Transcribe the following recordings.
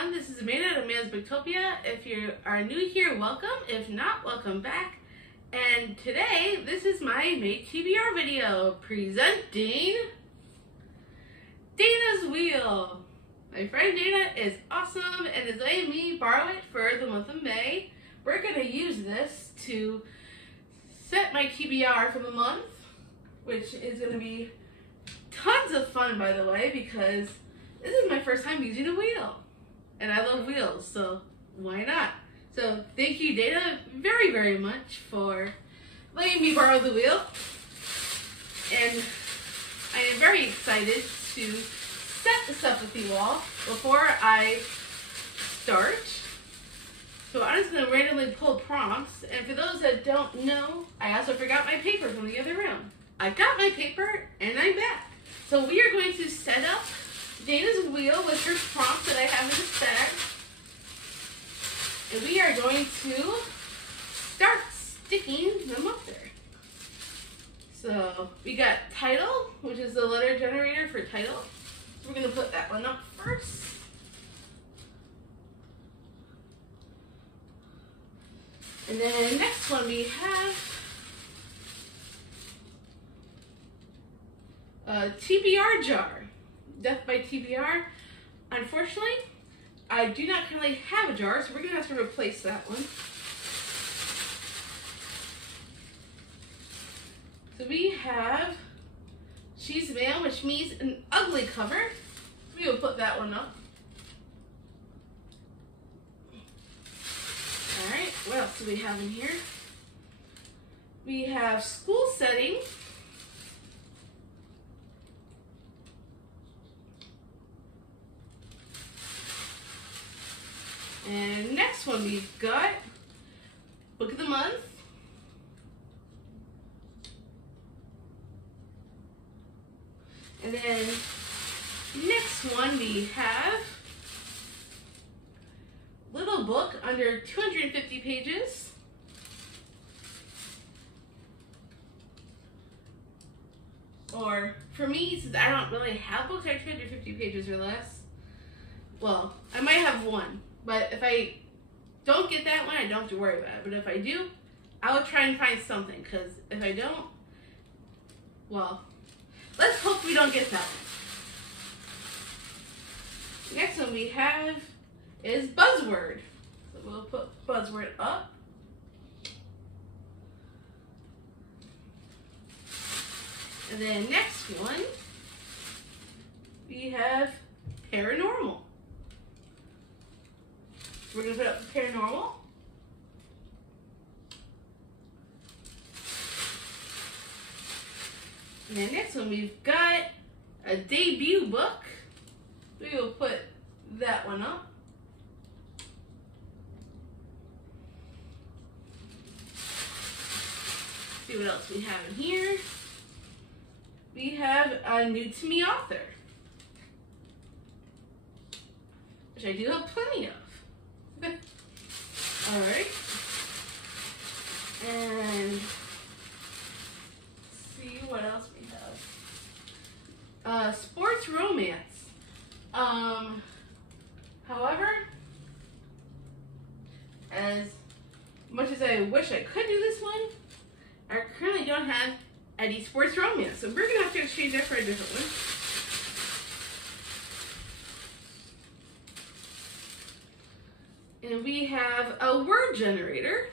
everyone, this is Amanda of Amanda's Booktopia. If you are new here, welcome. If not, welcome back. And today, this is my Make TBR video presenting Dana's Wheel. My friend Dana is awesome and is letting me borrow it for the month of May. We're going to use this to set my TBR for the month, which is going to be tons of fun, by the way, because this is my first time using a wheel. And I love wheels, so why not? So thank you, Dana, very, very much for letting me borrow the wheel. And I am very excited to set this up with you all before I start. So I'm just going to randomly pull prompts. And for those that don't know, I also forgot my paper from the other room. I got my paper and I'm back. So we are going to set up Dana's wheel with her prompts that I have in this bag. And we are going to start sticking them up there. So we got title, which is the letter generator for title. So we're going to put that one up first. And then next one we have a TBR jar. Death by TBR. Unfortunately, I do not currently have a jar, so we're going to have to replace that one. So we have She's Mail, which means an ugly cover. We will put that one up. Alright, what else do we have in here? We have School Setting. And next one we've got Book of the Month. And then next one we have Little Book under 250 pages. Or for me, since I don't really have books that are 250 pages or less, well, I might have one. But if I don't get that one, I don't have to worry about it. But if I do, I will try and find something. Because if I don't, well, let's hope we don't get that one. Next one we have is Buzzword. So we'll put Buzzword up. And then next one, we have Paranormal. We're going to put up the Paranormal. And then next one, we've got a debut book. We will put that one up. See what else we have in here. We have a new to me author, which I do have plenty of. All right, and let's see what else we have. Sports romance. However, as much as I wish I could do this one, I currently don't have any sports romance, so we're gonna have to exchange that for a different one. And we have a word generator.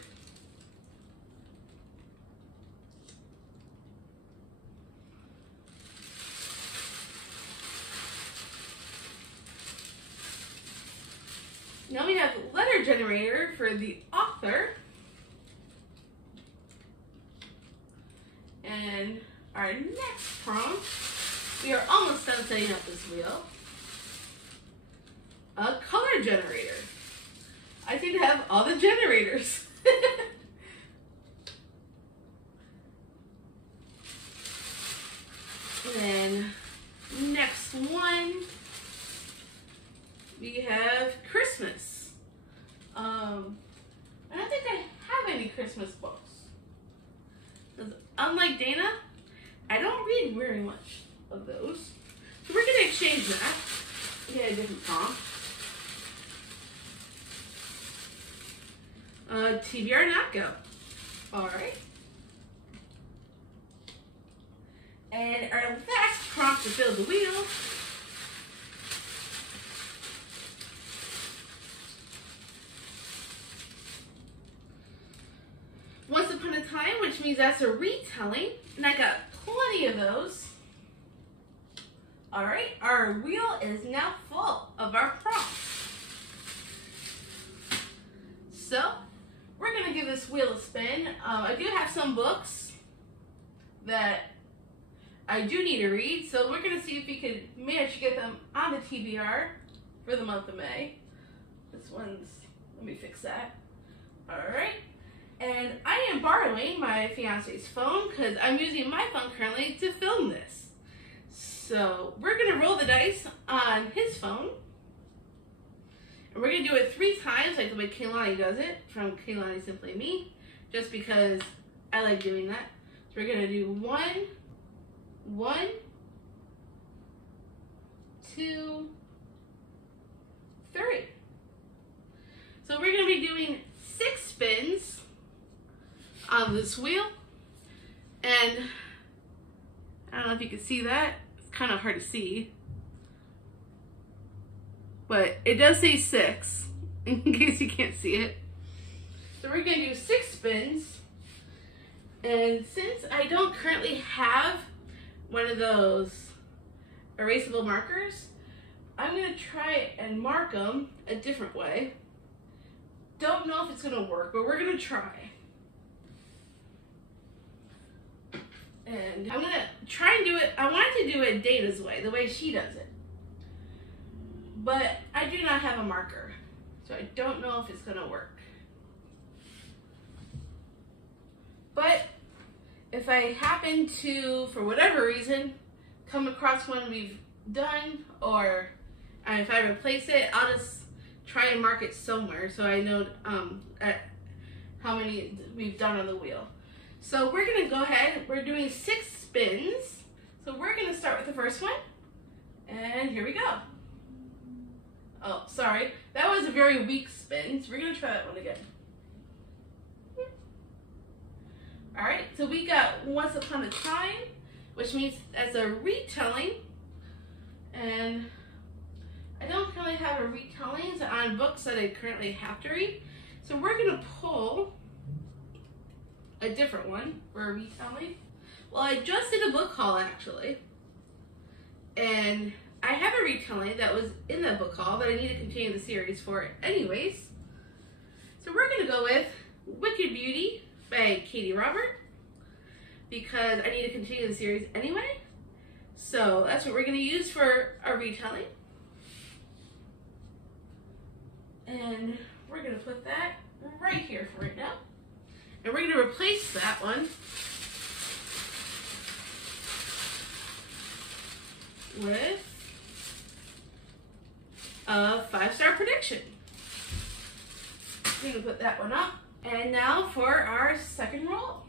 Now we have letter generator for the author. And our next prompt, we are almost done setting up this wheel. A color generator. I seem to have all the generators. And then next one, we have Christmas. I don't think I have any Christmas books. Unlike Dana, I don't read very much of those. So we're going to exchange that. Get a different prompt. TBR knockout. Alright. And our last prompt to fill the wheel Once Upon a Time, which means that's a retelling, and I got plenty of those. Alright, our wheel is now full of our prompts. So, we're going to give this wheel a spin. I do have some books that I do need to read, so we're going to see if we can manage to get them on the TBR for the month of May. This one's, let me fix that. Alright. And I am borrowing my fiance's phone because I'm using my phone currently to film this. So we're going to roll the dice on his phone. And we're going to do it 3 times like the way Kaylani does it from Kaylani Simply Me. Just because I like doing that. So we're going to do 1, 1, 2, 3. So we're going to be doing 6 spins on this wheel, and I don't know if you can see that. It's kind of hard to see, but it does say 6 in case you can't see it. So we're going to do 6 spins, and since I don't currently have one of those erasable markers, I'm going to try and mark them a different way. Don't know if it's going to work, but we're going to try. And I'm going to try and do it. I wanted to do it Dana's way, the way she does it. But I do not have a marker, so I don't know if it's going to work. But if I happen to, for whatever reason, come across one we've done, or if I replace it, I'll just try and mark it somewhere so I know how many we've done on the wheel. So we're going to go ahead, we're doing 6 spins. So we're going to start with the first one. And here we go. Oh, sorry. That was a very weak spin. So we're going to try that one again. Alright, so we got Once Upon a Time, which means that's a retelling. And I don't currently have a retellings on books that I currently have to read. So we're going to pull a different one for a retelling. Well, I just did a book haul actually, and I have a retelling that was in that book haul that I need to continue the series for anyways. So we're going to go with Wicked Beauty by Katie Robert because I need to continue the series anyway. So that's what we're going to use for our retelling. And we're going to put that right here for right now. And we're going to replace that one with a 5-star prediction. We're going to put that one up. And now for our second roll.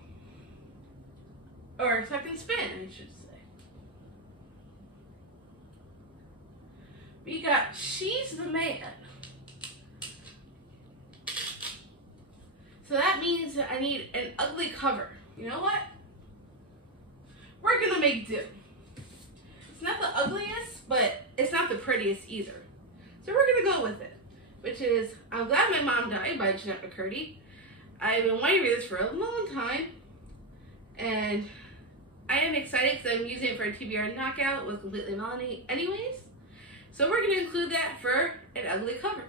Or second spin, I should say. We got She's the Man. So that means that I need an ugly cover. You know what? We're going to make do. It's not the ugliest, but it's not the prettiest either. So we're going to go with it, which is I'm Glad My Mom Died by Jeanette McCurdy. I've been wanting to read this for a long time, and I am excited because I'm using it for a TBR knockout with Completely Melanie anyways. So we're going to include that for an ugly cover.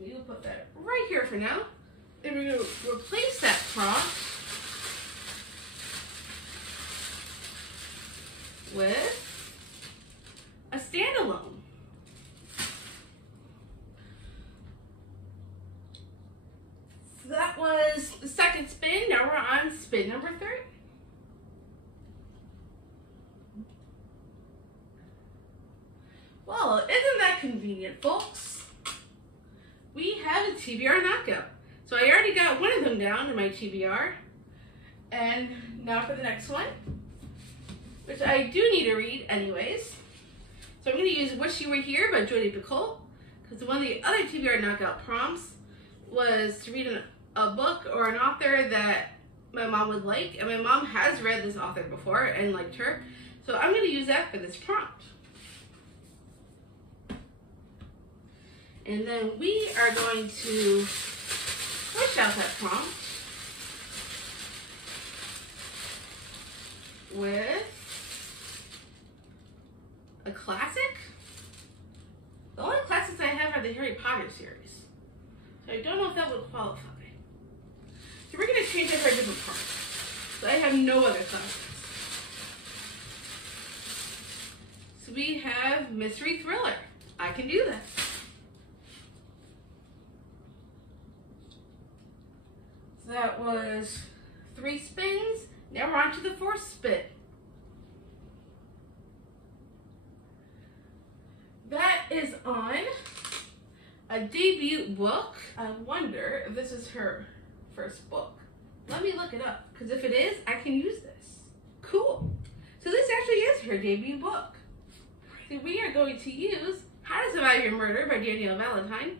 We will put that right here for now. And we're going to replace that prompt with a standalone. So that was the second spin. Now we're on spin number 3. Well, isn't that convenient, folks? We have a TBR knockout. So I already got one of them down in my TBR. And now for the next one, which I do need to read anyways. So I'm going to use Wish You Were Here by Jodi Picoult, Because one of the other TBR knockout prompts was to read a book or an author that my mom would like, and my mom has read this author before and liked her, so I'm going to use that for this prompt. And then we are going to switch out that prompt with a classic. The only classics I have are the Harry Potter series, so I don't know if that would qualify. So we're going to change it for a different prompt. So I have no other classics. So we have mystery thriller. I can do that. So that was 3 spins. Now we're on to the 4th spin. That is on a debut book. I wonder if this is her first book. Let me look it up, because if it is, I can use this. Cool. So this actually is her debut book. So we are going to use How to Survive Your Murder by Danielle Valentine,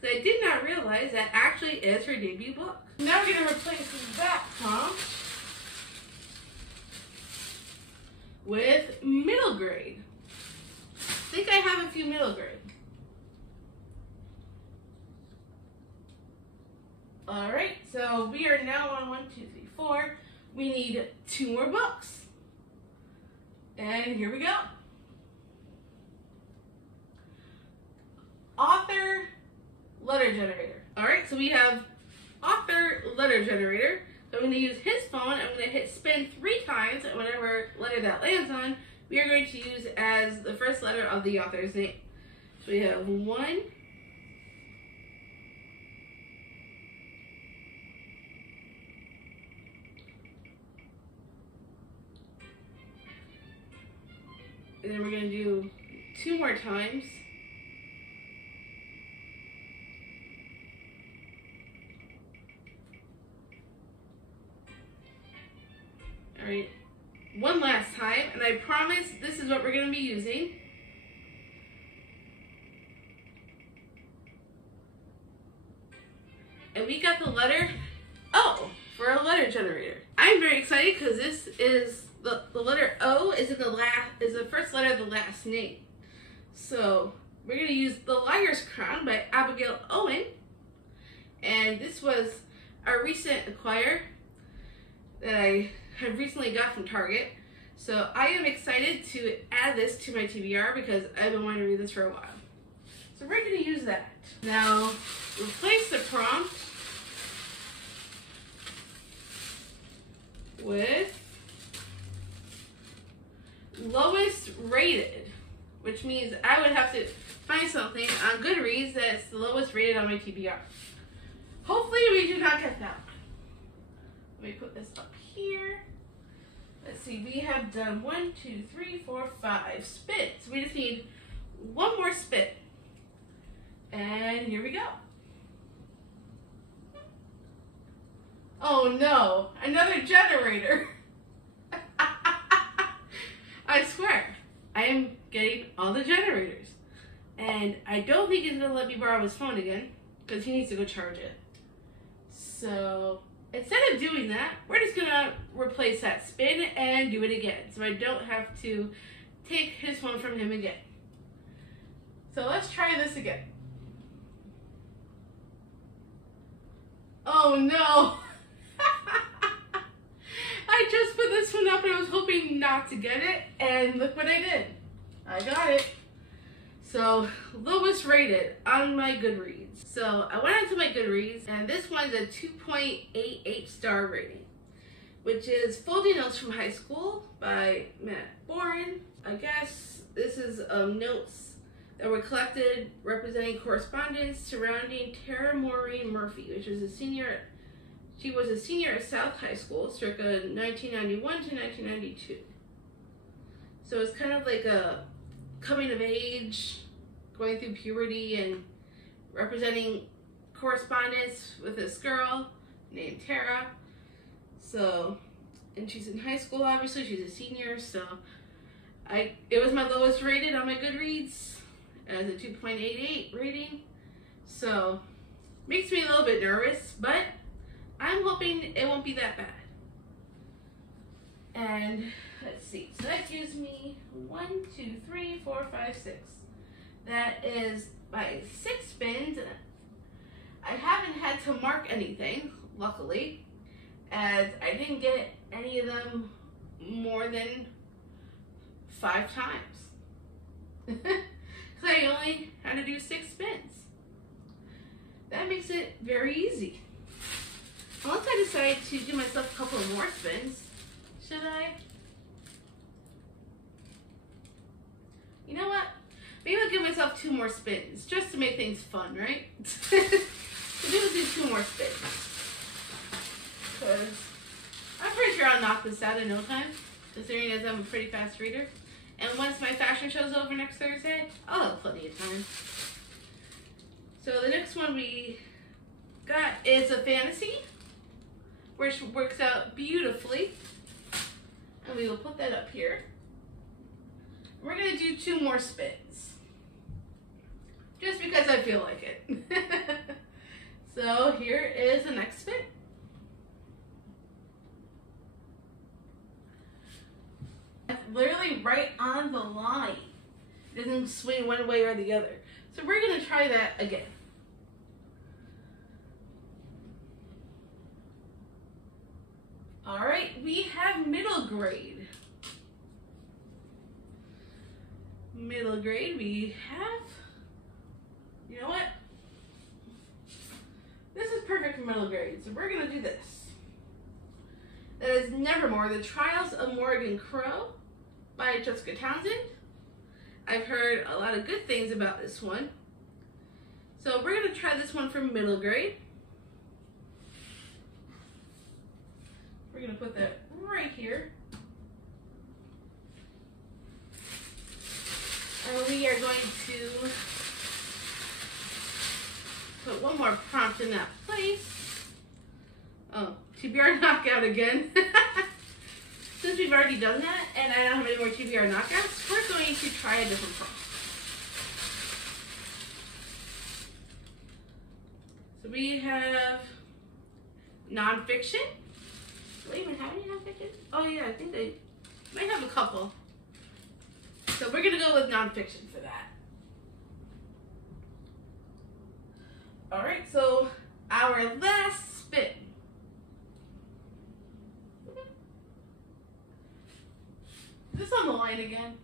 because I did not realize that actually is her debut book. Now we're going to replace that prompt with middle grade. I think I have a few middle grade. Alright, so we are now on 1, 2, 3, 4. We need 2 more books. And here we go. Author letter generator. Alright, so we have author letter generator. So I'm going to use his phone. I'm going to hit spin 3 times, and whatever letter that lands on, we are going to use as the first letter of the author's name. So we have 1, and then we're going to do 2 more times. Alright, 1 last time, and I promise this is what we're going to be using. And we got the letter O for a letter generator. I'm very excited because this is the letter O is in the first letter of the last name. So we're going to use The Liar's Crown by Abigail Owen. And this was a recent acquire that I have recently got from Target. So I am excited to add this to my TBR because I've been wanting to read this for a while. So we're going to use that. Now, replace the prompt with lowest rated, which means I would have to find something on Goodreads that's the lowest rated on my TBR. Hopefully we do not get that. Let me put this up here. Let's see, we have done 1, 2, 3, 4, 5 spins. We just need 1 more spin. And here we go. Oh no, another generator. I swear, I am getting all the generators. And I don't think he's gonna let me borrow his phone again because he needs to go charge it. So instead of doing that, we're just gonna replace that spin and do it again. So I don't have to take his phone from him again. So let's try this again. Oh no! I just put this one up and I was hoping not to get it, and look what I did. I got it. So, lowest rated on my Goodreads. So, I went onto my Goodreads, and this one's a 2.88 star rating, which is Folding Notes from High School by Matt Boren. I guess this is notes that were collected representing correspondence surrounding Tara Maureen Murphy, which was a senior. She was a senior at South High School, circa 1991 to 1992. So it's kind of like a coming of age, going through puberty, and representing correspondence with this girl named Tara. So, and she's in high school, obviously, she's a senior, so it was my lowest rated on my Goodreads, as a 2.88 rating. So, makes me a little bit nervous, but I'm hoping it won't be that bad. And let's see, so that gives me 1, 2, 3, 4, 5, 6. That is my 6 spins. I haven't had to mark anything, luckily, as I didn't get any of them more than 5 times. Because I only had to do 6 spins. That makes it very easy. Unless I decide to do myself a couple of more spins. Should I? You know what? Maybe I'll give myself 2 more spins, just to make things fun, right? So maybe we'll do 2 more spins. Because I'm pretty sure I'll knock this out in no time, considering as I'm a pretty fast reader. And once my fashion show's over next Thursday, I'll have plenty of time. So the next one we got is a fantasy, which works out beautifully. And we will put that up here. We're going to do 2 more spins. Just because I feel like it. So here is the next spin. Literally right on the line. It doesn't swing one way or the other. So we're going to try that again. Alright, we have middle grade. Middle grade, we have, you know what? This is perfect for middle grade, so we're going to do this. That is Nevermore, The Trials of Morgan Crow by Jessica Townsend. I've heard a lot of good things about this one. So we're going to try this one for middle grade. We're going to put that right here. And we are going to put one more prompt in that place. Oh, TBR knockout again. Since we've already done that, and I don't have any more TBR knockouts, we're going to try a different prompt. So we have nonfiction. Do we even have any nonfiction? Oh yeah, I think they might have a couple. So we're going to go with nonfiction for that. Alright, so our last spin. Is this on the line again?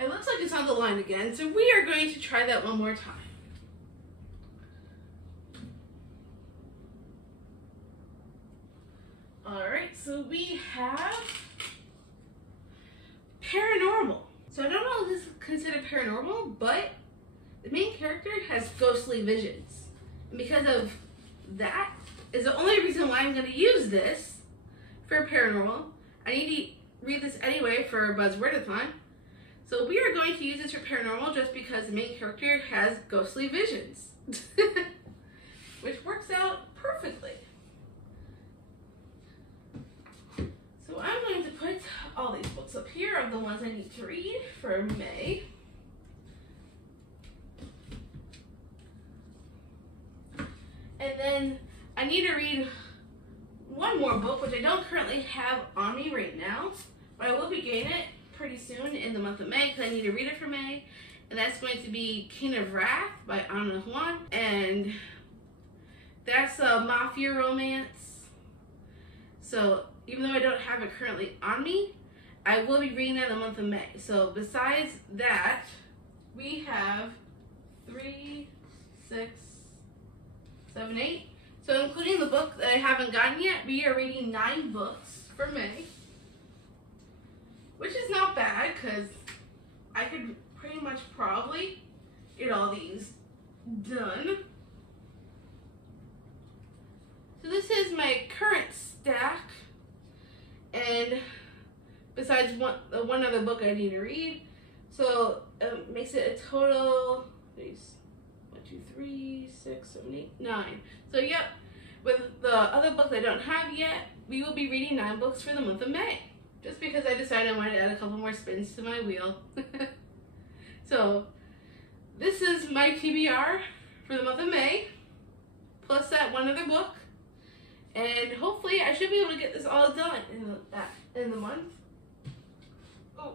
It looks like it's on the line again, so we are going to try that one more time. Alright, so we have paranormal. So I don't know if this is considered paranormal, but the main character has ghostly visions. And because of that is the only reason why I'm going to use this for paranormal. I need to read this anyway for Buzzwordathon. So we are going to use this for paranormal just because the main character has ghostly visions. Which works out perfectly. So I'm going to put all these books up here of the ones I need to read for May. And then I need to read one more book, which I don't currently have on me right now, but I will be getting it pretty soon in the month of May because I need to read it for May. And that's going to be King of Wrath by Ana Juan. And that's a mafia romance. So even though I don't have it currently on me, I will be reading that in the month of May. So besides that, we have 3, 6, 7, 8. So including the book that I haven't gotten yet, we are reading 9 books for May. Which is not bad, because I could pretty much probably get all these done. So this is my current stack. And besides one other book I need to read. So it makes it a total, 1, 2, 3, 6, 7, 8, 9. So yep, with the other books I don't have yet, we will be reading 9 books for the month of May. just because I decided I wanted to add a couple more spins to my wheel. So this is my TBR for the month of May, plus that one other book, and hopefully I should be able to get this all done in the month. Oh,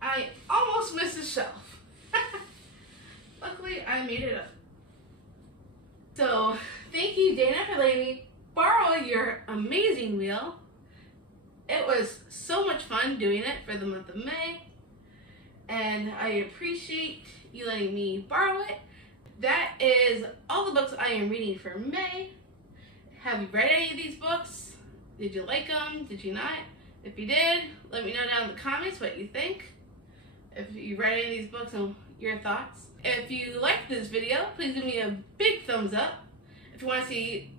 I almost missed the shelf. Luckily, I made it up. So thank you, Dana, for letting me borrow your amazing wheel. It was so much fun doing it for the month of May, and I appreciate you letting me borrow it. That is all the books I am reading for May. Have you read any of these books? Did you like them? Did you not? If you did, let me know down in the comments what you think. If you read any of these books and your thoughts. If you liked this video, please give me a big thumbs up. If you want to see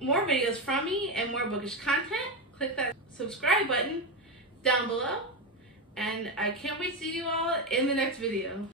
more videos from me and more bookish content, click that subscribe button down below. And I can't wait to see you all in the next video.